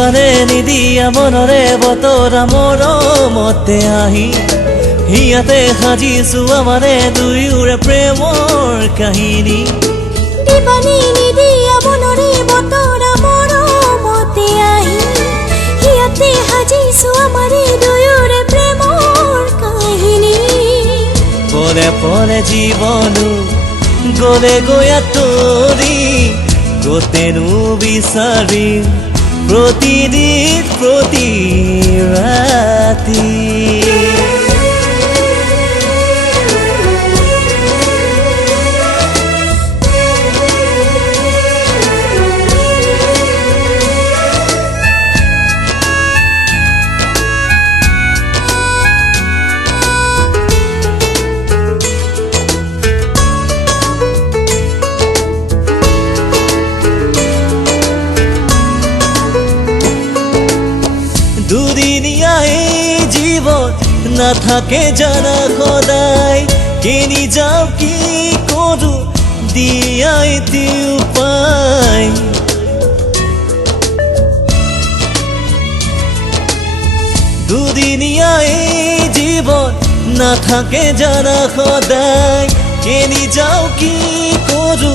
দিবানে নিদিয়া মনৰে বতৰা মৰমতে আহি হিয়াতে সাজিছো আমাৰে দুয়োৰে প্ৰেমৰ কাহিনী দিবানে নিদিয়া মনৰে বতৰা মৰমতে আহি হিয়াতে সাজিছো আমাৰে দুয়োৰে প্ৰেমৰ কাহিনী পলে পলে জীৱনো গলে গয়া তৰি গোটেনো বিচাৰিম প্ৰতিদিন প্ৰতি ৰাতি দুদিনীয়া এই জীৱন নাথাকে জানা সদায় কিনি যাও কি কৰো দিয়া এটি উপায় দুদিনীয়া এই জীৱন নাথাকে জানা সদায় কিনি যাও কি কৰো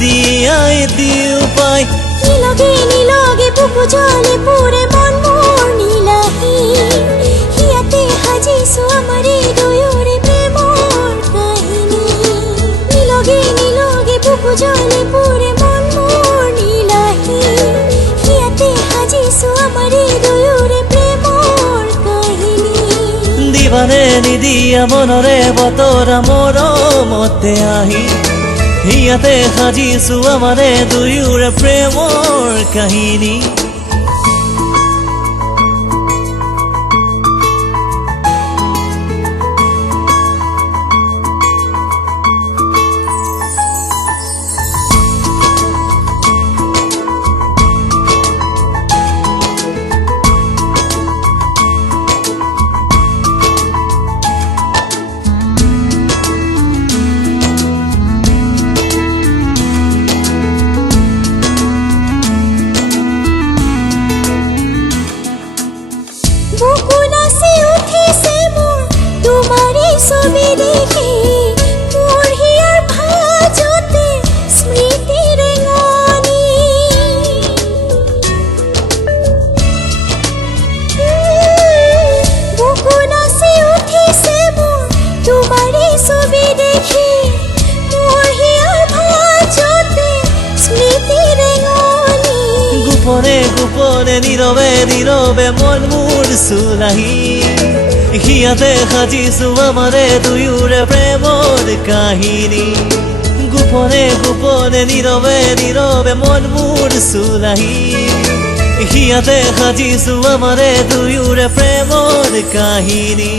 দিয়া এটি উপায় নিলগে বুকু জলে পুৰে মন মোৰ নীলাহি হিয়াতে সাজিছো আমাৰে দুয়োৰে প্ৰেমৰ কাহিনী নিলগে বুকু জলে পুৰে মন মোৰ নীলাহি হিয়াতে সাজিছো আমাৰে দুয়োৰে প্ৰেমৰ কাহিনী দিবানে নিদিয়া মনৰে বতৰা মৰমতে আহি হিয়াতে সাজিছো আমাৰে দুয়োৰে প্ৰেমৰ কাহিনী বুকু নাচি উঠিছে মোৰ তোমাৰে ছবি দেখি মোৰ হিয়াৰ ভাজতে স্মৃতি ৰেঙনি বুকু নাচি উঠিছে মোৰ তোমাৰে ছবি দেখি মোৰ হিয়াৰ ভাজতে স্মৃতি ৰেঙনি গোপনে গোপনে নীৰৱে নীৰৱে মন মোৰ চুলাহি হিয়াতে সাজিছো আমাৰে দুয়োৰে প্ৰেমৰ কাহিনী গোপনে গোপনে নীৰৱে নীৰৱে মন মোৰ চুলাহি হিয়াতে সাজিছো আমাৰে দুয়োৰে প্ৰেমৰ কাহিনী